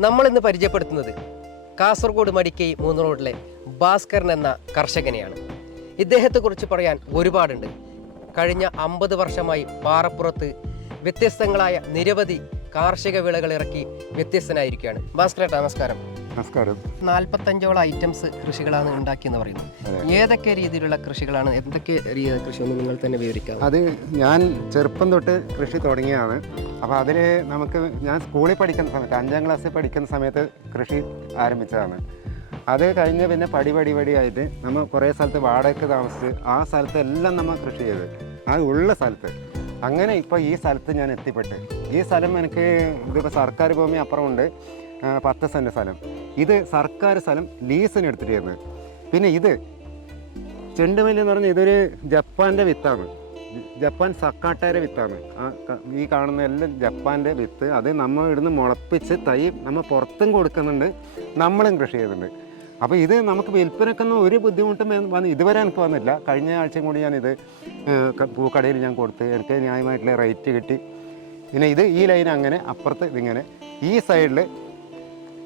നമ്മളിന്ന് പരിചയപ്പെടുത്തുന്നത് കാസർഗോഡ് മടിക്കൈ മൂന്ന് റോഡിലെ ഭാസ്കരൻ എന്ന കർഷകനെയാണ്. ഇദ്ദേഹത്തെക്കുറിച്ച് പറയാൻ ഒരുപാടുണ്ട്. കഴിഞ്ഞ അമ്പത് വർഷമായി പാറപ്പുറത്ത് വ്യത്യസ്തങ്ങളായ നിരവധി കാർഷിക വിളകൾ ഇറക്കി വ്യത്യസ്തനായിരിക്കുകയാണ്. ഭാസ്കരേട്ട നമസ്കാരം. നമസ്കാരം. നാൽപ്പത്തഞ്ചോളം ഐറ്റംസ് കൃഷികളാണ് ഉണ്ടാക്കിയെന്ന് പറയുന്നത് ഏതൊക്കെ രീതിയിലുള്ള കൃഷികളാണ് എന്തൊക്കെ രീതി കൃഷി ഒന്ന് നിങ്ങൾ തന്നെ വിവരിക്കാം അത് ഞാൻ ചെറുപ്പം തൊട്ട് കൃഷി തുടങ്ങിയാണ്. അപ്പോൾ അതിൽ നമുക്ക് ഞാൻ സ്കൂളിൽ പഠിക്കുന്ന സമയത്ത് അഞ്ചാം ക്ലാസ്സിൽ പഠിക്കുന്ന സമയത്ത് കൃഷി ആരംഭിച്ചതാണ്. അത് കഴിഞ്ഞ് പിന്നെ പടി പടി പടിയായിട്ട് നമ്മൾ കുറേ സ്ഥലത്ത് വാടകയ്ക്ക് താമസിച്ച് ആ സ്ഥലത്ത് എല്ലാം നമ്മൾ കൃഷി ചെയ്ത്. ആ ഉള്ള സ്ഥലത്ത്. അങ്ങനെ ഇപ്പോൾ ഈ സ്ഥലത്ത് ഞാൻ എത്തിപ്പെട്ട്. ഈ സ്ഥലം എനിക്ക് ഇതിപ്പോൾ സർക്കാർ ഭൂമി അപ്പുറമുണ്ട്. പത്ത് സെന്റ് സ്ഥലം. ഇത് സർക്കാർ സ്ഥലം ലീസിന് എടുത്തിട്ടായിരുന്നു. പിന്നെ ഇത് ചെണ്ടുമല്ലി എന്ന് പറഞ്ഞാൽ ഇതൊരു ജപ്പാന്റെ വിത്താണ്. ജപ്പാൻ സക്കാട്ടയുടെ വിത്താണ്. ആ ഈ കാണുന്ന എല്ലാം ജപ്പാന്റെ വിത്ത്. അത് നമ്മൾ ഇവിടുന്ന് മുളപ്പിച്ച് തൈ നമ്മൾ പുറത്തും കൊടുക്കുന്നുണ്ട്. നമ്മളും കൃഷി ചെയ്യുന്നുണ്ട്. അപ്പോൾ ഇത് നമുക്ക് വിൽപ്പനക്കുന്ന ഒരു ബുദ്ധിമുട്ടും വന്ന് ഇതുവരെ എനിക്ക് വന്നില്ല. കഴിഞ്ഞ ആഴ്ചയും കൂടി ഞാനിത് പൂക്കടയിൽ ഞാൻ കൊടുത്ത് എനിക്ക് ന്യായമായിട്ടുള്ള റേറ്റ് കിട്ടി. പിന്നെ ഇത് ഈ ലൈൻ അങ്ങനെ അപ്പുറത്ത് ഇതിങ്ങനെ ഈ സൈഡിൽ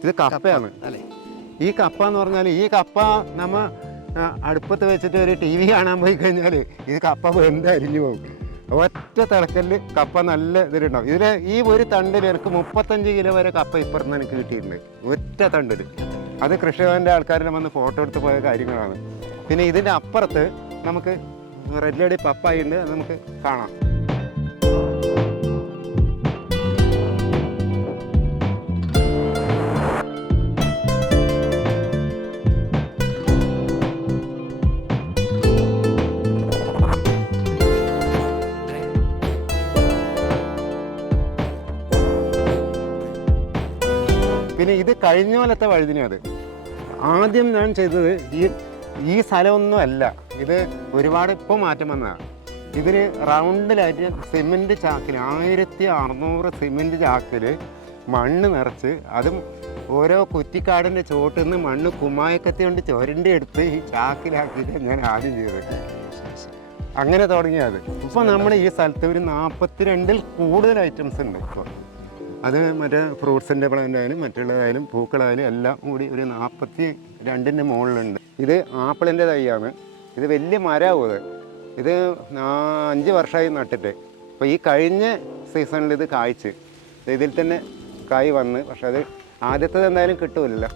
ഇത് കപ്പയാണ്. അല്ലേ? ഈ കപ്പ എന്ന് പറഞ്ഞാൽ ഈ കപ്പ നമ്മ അടുപ്പത്ത് വെച്ചിട്ട് ഒരു ടി വി കാണാൻ പോയി കഴിഞ്ഞാൽ ഇത് കപ്പ വെന്ത് അരിഞ്ഞു പോകും. ഒറ്റ തിളക്കലിൽ കപ്പ നല്ല ഇതിലുണ്ടാവും. ഇതിൽ ഈ ഒരു തണ്ടിൽ എനിക്ക് മുപ്പത്തഞ്ച് കിലോ വരെ കപ്പ ഇപ്പുറത്ത് എനിക്ക് കിട്ടിയിട്ടുണ്ട്. ഒറ്റ തണ്ടിൽ അത് കൃഷിഭവന്റെ ആൾക്കാരെല്ലാം വന്ന് ഫോട്ടോ എടുത്ത് പോയ കാര്യങ്ങളാണ്. പിന്നെ ഇതിന്റെ അപ്പുറത്ത് നമുക്ക് റെഡ് ലേഡി പപ്പായ ഉണ്ട് അത് നമുക്ക് കാണാം. പിന്നെ ഇത് കഴിഞ്ഞ പോലത്തെ വഴുതിനും അത്. ആദ്യം ഞാൻ ചെയ്തത് ഈ ഈ സ്ഥലമൊന്നും അല്ല ഇത് ഒരുപാട് ഇപ്പം മാറ്റം വന്നതാണ് ഇതിന് റൗണ്ടിലായിട്ട് സിമെന്റ് ചാക്കിൽ ആയിരത്തി അറുന്നൂറ് സിമെന്റ് ചാക്കിൽ മണ്ണ് നിറച്ച് അതും ഓരോ കുറ്റിക്കാടിന്റെ ചോട്ടിൽ നിന്ന് മണ്ണ് കുമ്മായക്കത്തി കൊണ്ട് ചുരണ്ടി എടുത്ത് ഈ ചാക്കിലാക്കിയിട്ട് ഞാൻ ആദ്യം ചെയ്തത്. അങ്ങനെ തുടങ്ങിയത്. ഇപ്പോൾ നമ്മൾ ഈ സ്ഥലത്ത് ഒരു നാൽപ്പത്തിരണ്ടിൽ കൂടുതൽ ഐറ്റംസ് ഉണ്ട് ഇപ്പോൾ അത് മറ്റേ ഫ്രൂട്ട്സിന്റെ പ്ലാന്റ് മറ്റുള്ളതായാലും പൂക്കളായാലും എല്ലാം കൂടി ഒരു നാൽപ്പത്തി രണ്ടിന്റെ മുകളിലുണ്ട്. ഇത് ആപ്പിളിന്റെ തൈയാണ്. ഇത് വലിയ മരമാവും ഇത് ഇത് അഞ്ച് വർഷമായി നട്ടിട്ട്. അപ്പോൾ ഈ കഴിഞ്ഞ സീസണിൽ ഇത് കായ്ച്ച്. ഇതിൽ തന്നെ കായ് വന്ന്. പക്ഷെ അത് ആദ്യത്തേത് എന്തായാലും കിട്ടുമല്ലോ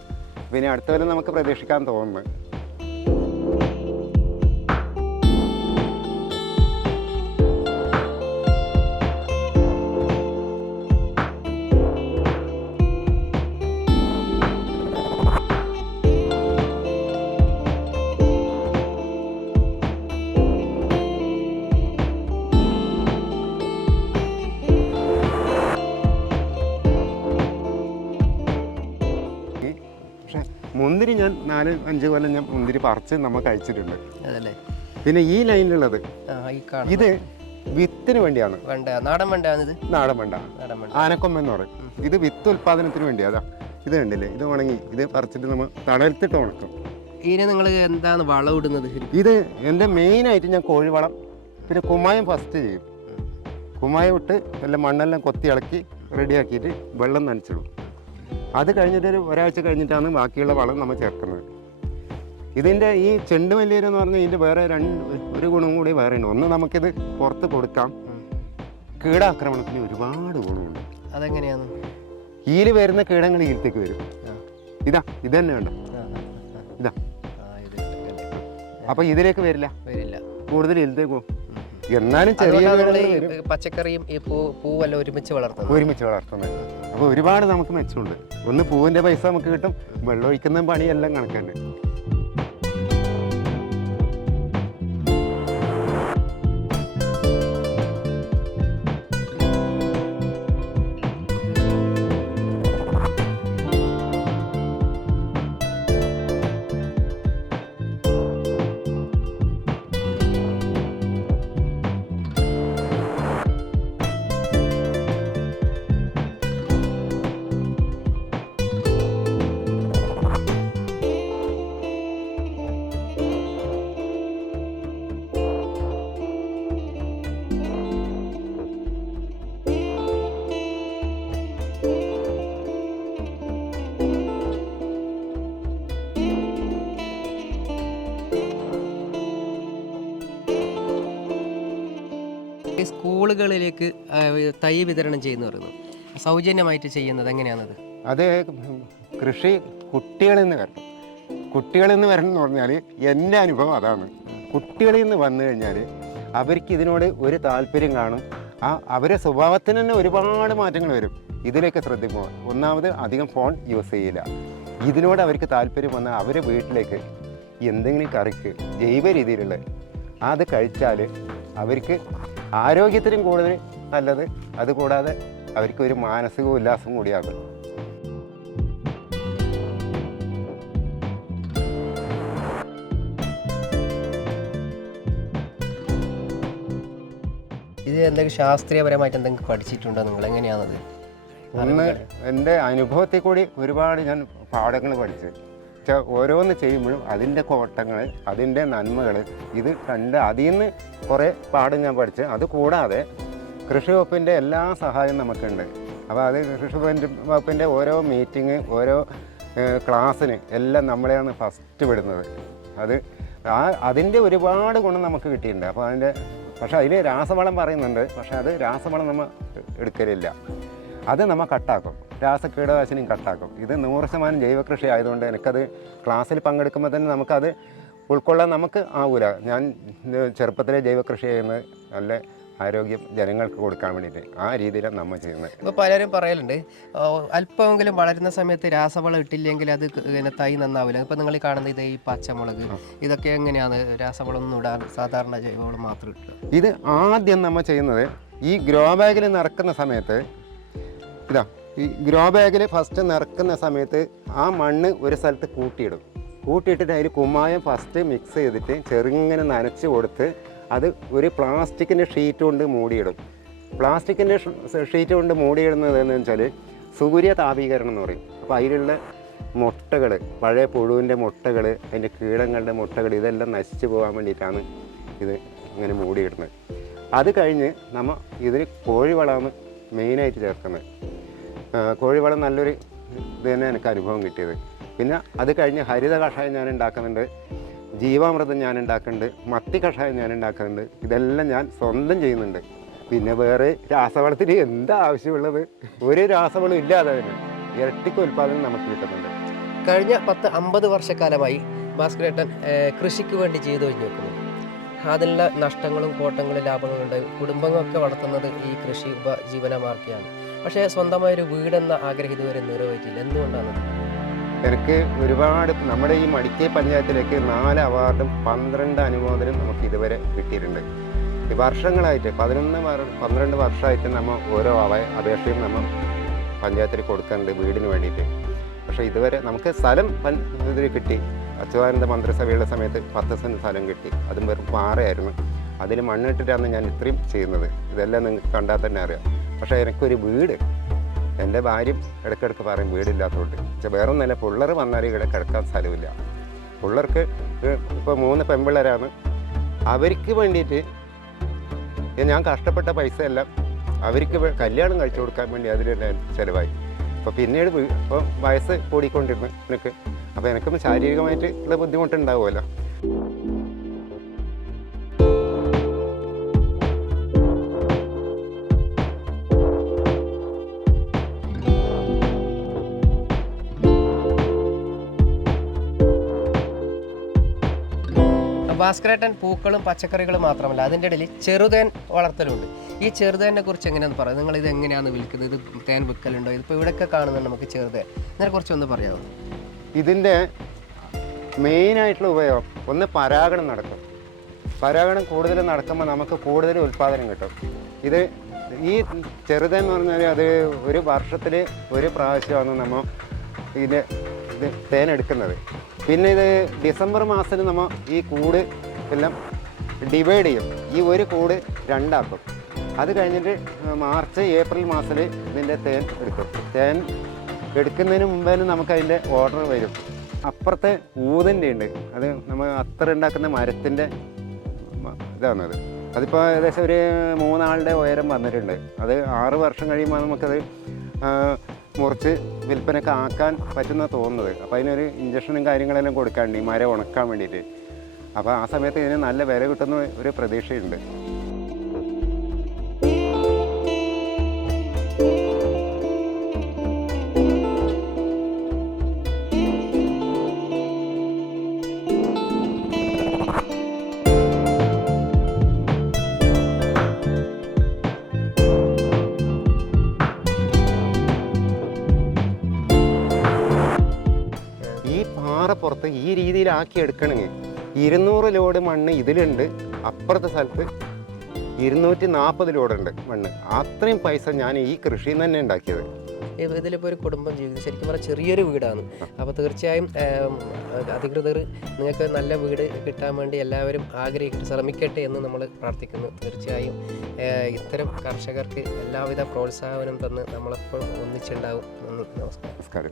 പിന്നെ അടുത്ത വരെ നമുക്ക് പ്രതീക്ഷിക്കാൻ തോന്നുന്നു. മുന്തിരി ഞാൻ നാല് അഞ്ച് കൊല്ലം ഞാൻ മുന്തിരി പറിച്ച് നമ്മൾ കഴിച്ചിട്ടുണ്ട്. അതല്ലേ? പിന്നെ ഈ ലൈനിലുള്ളത് ഇത് വിത്തിന് വേണ്ടിയാണ്. വേണ്ട നാടൻ വേണ്ടാന്നിത് നാടൻ വേണ്ട. ആനക്കൊമ്പ എന്ന് പറയും. ഇത് വിത്ത് ഉൽപാദനത്തിന് വേണ്ടി അതാ ഇത് കണ്ടില്ലേ? ഇത് ഉണങ്ങി ഇത് പറിച്ചിട്ട് നമ്മൾ തണലത്തിട്ട് ഉണക്കും. ഇതിനെ നിങ്ങൾ എന്താണ് വളം ഇടുന്നത്? ഇത് എന്റെ മെയിനായിട്ട് ഞാൻ കോഴിവളം പിന്നെ കുമ്മായം ഫസ്റ്റ് ചെയ്യും. കുമ്മായം ഇട്ട് എല്ലാം മണ്ണെല്ലാം കൊത്തി ഇളക്കി റെഡിയാക്കിയിട്ട് വെള്ളം നനച്ചിടും. അത് കഴിഞ്ഞിട്ട് ഒരു ഒരാഴ്ച കഴിഞ്ഞിട്ടാണ് ബാക്കിയുള്ള വളം നമ്മൾ ചേർക്കുന്നത്. ഇതിന്റെ ഈ ചെണ്ടുമല്ലിയില എന്ന് പറഞ്ഞാൽ ഇതിന്റെ വേറെ രണ്ട് ഒരു ഗുണം കൂടി വേറെ ഉണ്ട്. ഒന്ന് നമുക്കിത് പുറത്ത് കൊടുക്കാം. കീടാക്രമണത്തിന് ഒരുപാട് ഗുണമുണ്ട്. അതെങ്ങനെയാണ്? ഈൽ വരുന്ന കീടങ്ങൾ ഈലത്തേക്ക് വരും. ഇതാ ഇത് തന്നെ വേണ്ട. ഇതാ. അപ്പൊ ഇതിലേക്ക് വരില്ല? വരില്ല. കൂടുതൽ ഈലത്തേക്ക് പോകും. എന്നാലും ചെറിയ പച്ചക്കറിയും ഈ പൂ പൂവെല്ലാം ഒരുമിച്ച് വളർത്തുന്നത്. ഒരുമിച്ച് വളർത്തുന്നത്. അപ്പോൾ ഒരുപാട് നമുക്ക് മെച്ചമുണ്ട്. ഒന്ന് പൂവിന്റെ പൈസ നമുക്ക് കിട്ടും വെള്ളം ഒഴിക്കുന്ന പണിയെല്ലാം കണക്കന്നെ ഈ സ്കൂളുകളിലേക്ക് തൈ വിതരണം ചെയ്യുന്നു പറയുന്നത് സൗജന്യമായിട്ട് ചെയ്യുന്നത് എങ്ങനെയാണത്? അത് കൃഷി കുട്ടികളിൽ നിന്ന് വരണം. കുട്ടികളിൽ നിന്ന് വരണം എന്ന് പറഞ്ഞാൽ എന്റെ അനുഭവം അതാണ്. കുട്ടികളിൽ നിന്ന് വന്നു കഴിഞ്ഞാൽ അവർക്ക് ഇതിനോട് ഒരു താല്പര്യം കാണും. ആ അവരെ സ്വഭാവത്തിന് തന്നെ ഒരുപാട് മാറ്റങ്ങൾ വരും. ഇതിലേക്ക് ശ്രദ്ധിക്കുക ഒന്നാമത് അധികം ഫോൺ യൂസ് ചെയ്യില്ല. ഇതിനോട് അവർക്ക് താല്പര്യം വന്നാൽ അവരെ വീട്ടിലേക്ക് എന്തെങ്കിലും കറിക്ക് ജൈവ രീതിയിലുള്ള അത് കഴിച്ചാൽ അവർക്ക് ആരോഗ്യത്തിനും കൂടുതൽ നല്ലത്. അതുകൂടാതെ അവർക്ക് ഒരു മാനസിക ഉല്ലാസം കൂടിയാകും ഇത് എന്തെങ്കിലും ശാസ്ത്രീയപരമായിട്ട് എന്തെങ്കിലും പഠിച്ചിട്ടുണ്ടോ? നിങ്ങൾ എങ്ങനെയാണത് ഒന്ന് എന്റെ അനുഭവത്തിൽ കൂടി ഒരുപാട് ഞാൻ പാഠങ്ങൾ പഠിച്ചു വെച്ചാൽ ഓരോന്ന് ചെയ്യുമ്പോഴും അതിന്റെ കോട്ടങ്ങൾ അതിന്റെ നന്മകൾ ഇത് കണ്ട് അതിൽ നിന്ന് കുറേ പാഠം ഞാൻ പഠിച്ചു അത് കൂടാതെ കൃഷി വകുപ്പിന്റെ എല്ലാ സഹായവും നമുക്കുണ്ട്. അപ്പോൾ അത് കൃഷി വകുപ്പിന്റെ ഓരോ മീറ്റിംഗ് ഓരോ ക്ലാസ്സിന് എല്ലാം നമ്മളെയാണ് ഫസ്റ്റ് വിടുന്നത്. അത് ആ അതിന്റെ ഒരുപാട് ഗുണം നമുക്ക് കിട്ടിയിട്ടുണ്ട്. അപ്പോൾ അതിന്റെ പക്ഷേ അതിൽ രാസവളം പറയുന്നുണ്ട്. പക്ഷേ അത് രാസവളം നമ്മൾ എടുക്കലില്ല. അത് നമ്മൾ കട്ടാക്കും. രാസ കീടനാശിനിയും കട്ടാക്കും. ഇത് നൂറ് ശതമാനം ജൈവകൃഷി ആയതുകൊണ്ട് എനിക്കത് ക്ലാസ്സിൽ പങ്കെടുക്കുമ്പോൾ തന്നെ നമുക്കത് ഉൾക്കൊള്ളാൻ നമുക്ക് ആവൂല. ഞാൻ ചെറുപ്പത്തിലെ ജൈവകൃഷി ചെയ്യുന്നത് നല്ല ആരോഗ്യം ജനങ്ങൾക്ക് കൊടുക്കാൻ വേണ്ടിയിട്ട് ആ രീതിയിലാണ് നമ്മൾ ചെയ്യുന്നത്. ഇപ്പോൾ പലരും പറയലുണ്ട് അല്പമെങ്കിലും വളരുന്ന സമയത്ത് രാസവളം ഇട്ടില്ലെങ്കിൽ അത് പിന്നെ തൈ നന്നാവില്ല ഇപ്പം നിങ്ങൾ കാണുന്ന ഇത് ഈ പച്ചമുളക് ഇതൊക്കെ എങ്ങനെയാണ് രാസവളം ഒന്നും ഇടാൻ സാധാരണ ജൈവവളം മാത്രം ഇട്ടത് ഇത് ആദ്യം നമ്മൾ ചെയ്യുന്നത് ഈ ഗ്രോ ബാഗിൽ നടക്കുന്ന സമയത്ത് ഇതാ ഈ ഗ്രോ ബാഗിൽ ഫസ്റ്റ് നിറക്കുന്ന സമയത്ത് ആ മണ്ണ് ഒരു സ്ഥലത്ത് കൂട്ടിയിടും. കൂട്ടിയിട്ടിട്ട് അതിൽ കുമ്മായം ഫസ്റ്റ് മിക്സ് ചെയ്തിട്ട് ചെറുങ്ങനെ നനച്ച് കൊടുത്ത് അത് ഒരു പ്ലാസ്റ്റിക്കിന്റെ ഷീറ്റ് കൊണ്ട് മൂടിയിടും. പ്ലാസ്റ്റിക്കിന്റെ ഷീറ്റ് കൊണ്ട് മൂടിയിടുന്നത് എന്ന് വെച്ചാൽ സൂര്യ താപീകരണം എന്ന് പറയും. അപ്പോൾ അതിലുള്ള മുട്ടകൾ പഴയ പുഴുവിന്റെ മുട്ടകൾ അതിന്റെ കീടങ്ങളുടെ മുട്ടകൾ ഇതെല്ലാം നശിച്ചു പോകാൻ വേണ്ടിയിട്ടാണ് ഇത് ഇങ്ങനെ മൂടിയിടുന്നത്. അത് കഴിഞ്ഞ് നമ്മൾ കോഴി കോഴിവളമാണ് മെയിനായിട്ട് ചേർക്കുന്നത്. കോഴിവളം നല്ലൊരു ഇത് തന്നെ എനിക്ക് അനുഭവം കിട്ടിയത്. പിന്നെ അത് കഴിഞ്ഞ് ഹരിത കഷായം ഞാൻ ഉണ്ടാക്കുന്നുണ്ട്. ജീവാമൃതം ഞാൻ ഉണ്ടാക്കുന്നുണ്ട്. മത്തി കഷായം ഞാൻ ഉണ്ടാക്കുന്നുണ്ട്. ഇതെല്ലാം ഞാൻ സ്വന്തം ചെയ്യുന്നുണ്ട്. പിന്നെ വേറെ രാസവളത്തിന് എന്താ ആവശ്യമുള്ളത്? ഒരു രാസവളം ഇല്ലാതെ തന്നെ ഇരട്ടിക്ക് ഉൽപ്പാദനം നമുക്ക് കിട്ടുന്നുണ്ട്. കഴിഞ്ഞ പത്ത് അമ്പത് വർഷക്കാലമായി ഭാസ്കരേട്ടൻ കൃഷിക്ക് വേണ്ടി ചെയ്തു കഴിഞ്ഞു നോക്കുന്നു അതിലുള്ള നഷ്ടങ്ങളും കോട്ടങ്ങളും ലാഭങ്ങളും ഉണ്ട്. കുടുംബങ്ങളൊക്കെ വളർത്തുന്നത് ഈ കൃഷി ഉപജീവനമാർഗമാണ് പക്ഷേ സ്വന്തമായൊരു വീടെന്ന ആഗ്രഹം ഇതുവരെ നിറവേറ്റില്ല എന്തുകൊണ്ടാണ് എനിക്ക് ഒരുപാട് നമ്മുടെ ഈ മടിക്കൈ പഞ്ചായത്തിലേക്ക് നാല് അവാർഡും പന്ത്രണ്ട് അനുമോദനം നമുക്ക് ഇതുവരെ കിട്ടിയിട്ടുണ്ട്. വർഷങ്ങളായിട്ട് പതിനൊന്ന് പന്ത്രണ്ട് വർഷമായിട്ട് നമ്മൾ ഓരോ അപേക്ഷയും നമ്മൾ പഞ്ചായത്തിൽ കൊടുക്കുന്നുണ്ട് വീടിന് വേണ്ടിയിട്ട്. പക്ഷേ ഇതുവരെ നമുക്ക് സ്ഥലം ഇതിൽ കിട്ടി. അച്യുതാനന്ദ മന്ത്രിസഭയുടെ സമയത്ത് പത്ത് സെന്റ് സ്ഥലം കിട്ടി. അതും വെറും പാറയായിരുന്നു. അതിൽ മണ്ണിട്ടിട്ടാണ് ഞാൻ ഇത്രയും ചെയ്യുന്നത്. ഇതെല്ലാം നിങ്ങൾക്ക് കണ്ടാൽ തന്നെ അറിയാം. പക്ഷേ എനിക്കൊരു വീട്. എന്റെ ഭാര്യയും ഇടയ്ക്കിടയ്ക്ക് പറയും വീടില്ലാത്തതുകൊണ്ട്. പക്ഷെ വേറെ ഒന്നല്ല പിള്ളേർ വന്നാൽ ഇവിടെ കിടക്കാൻ സ്ഥലമില്ല. പിള്ളേർക്ക് ഇപ്പോൾ മൂന്ന് പെൺപിള്ളേരാണ്. അവർക്ക് വേണ്ടിയിട്ട് ഞാൻ കഷ്ടപ്പെട്ട പൈസ എല്ലാം അവർക്ക് കല്യാണം കഴിച്ചു കൊടുക്കാൻ വേണ്ടി അതിൽ ചിലവായി. അപ്പോൾ പിന്നീട് ഇപ്പോൾ വയസ്സ് കൂടിക്കൊണ്ടിരുന്നു. എനിക്ക് അപ്പോൾ എനിക്കും ശാരീരികമായിട്ടുള്ള ബുദ്ധിമുട്ടുണ്ടാവുമല്ലോ. ഭാസ്കരേട്ടൻ പൂക്കളും പച്ചക്കറികളും മാത്രമല്ല അതിന്റെ ഇടയിൽ ചെറുതേൻ വളർത്തലുണ്ട്. ഈ ചെറുതേനെ കുറിച്ച് എങ്ങനെയാണെന്ന് പറയാം? നിങ്ങൾ ഇത് എങ്ങനെയാണ് വിൽക്കുന്നത് ഇത് തേൻ വിൽക്കലുണ്ടോ? ഇതിപ്പോൾ ഇവിടെയൊക്കെ കാണുന്നുണ്ട് നമുക്ക് ചെറുതേൻ. ഇതിനെ കുറിച്ച് ഒന്ന് പറയാമോ? ഇതിന്റെ മെയിനായിട്ടുള്ള ഉപയോഗം ഒന്ന് പരാഗണം നടക്കും പരാഗണം കൂടുതൽ നടക്കുമ്പോൾ നമുക്ക് കൂടുതൽ ഉൽപ്പാദനം കിട്ടും. ഇത് ഈ ചെറുതെന്ന് പറഞ്ഞാൽ അത് ഒരു വർഷത്തിൽ ഒരു പ്രാവശ്യമാണ് നമ്മൾ ഇതിന്റെ ഇത് തേനെടുക്കുന്നത് പിന്നെ ഇത് ഡിസംബർ മാസത്തിൽ നമ്മൾ ഈ കൂട് എല്ലാം ഡിവൈഡ് ചെയ്യും. ഈ ഒരു കൂട് രണ്ടാക്കും. അത് കഴിഞ്ഞിട്ട് മാർച്ച് ഏപ്രിൽ മാസത്തിൽ ഇതിന്റെ തേൻ എടുക്കും. തേൻ എടുക്കുന്നതിന് മുമ്പേ തന്നെ നമുക്ക് അതിന്റെ ഓർഡർ വരും. അപ്പുറത്തെ ഊതിന്റെ ഉണ്ട്. അത് നമ്മൾ അത്ര ഉണ്ടാക്കുന്ന മരത്തിന്റെ ഇതാണത് അതിപ്പോൾ ഏകദേശം ഒരു മൂന്നാളുടെ ഉയരം വന്നിട്ടുണ്ട്. അത് ആറ് വർഷം കഴിയുമ്പോൾ നമുക്കത് മുറിച്ച് വിൽപ്പനയൊക്കെ ആക്കാൻ പറ്റുന്ന തോന്നുന്നത്. അപ്പോൾ അതിനൊരു ഇഞ്ചക്ഷനും കാര്യങ്ങളെല്ലാം കൊടുക്കാണ്ട് ഈ മരം ഉണക്കാൻ വേണ്ടിയിട്ട്. അപ്പോൾ ആ സമയത്ത് ഇതിന് നല്ല വില കിട്ടുന്ന ഒരു പ്രതീക്ഷയുണ്ട്. പുറത്ത് ഈ രീതിയിലാക്കി എടുക്കണമെങ്കിൽ ഇരുന്നൂറ് ലോഡ് മണ്ണ് ഇതിലുണ്ട്. അപ്പുറത്തെ സ്ഥലത്ത് ഇരുന്നൂറ്റി നാൽപ്പത് ലോഡുണ്ട് മണ്ണ്. അത്രയും പൈസ ഞാൻ ഈ കൃഷിയിൽ നിന്ന് തന്നെ ഉണ്ടാക്കിയത്. ഇതിലിപ്പോൾ ഒരു കുടുംബം ജീവിതം ശരിക്കും പറഞ്ഞാൽ ചെറിയൊരു വീടാണ്. അപ്പോൾ തീർച്ചയായും അധികൃതർ നിങ്ങൾക്ക് നല്ല വീട് കിട്ടാൻ വേണ്ടി എല്ലാവരും ആഗ്രഹിക്കട്ടെ ശ്രമിക്കട്ടെ എന്ന് നമ്മൾ പ്രാർത്ഥിക്കുന്നു. തീർച്ചയായും ഇത്തരം കർഷകർക്ക് എല്ലാവിധ പ്രോത്സാഹനം തന്ന് നമ്മളെപ്പോഴും ഒന്നിച്ചുണ്ടാവും. നന്ദി. നമസ്കാരം.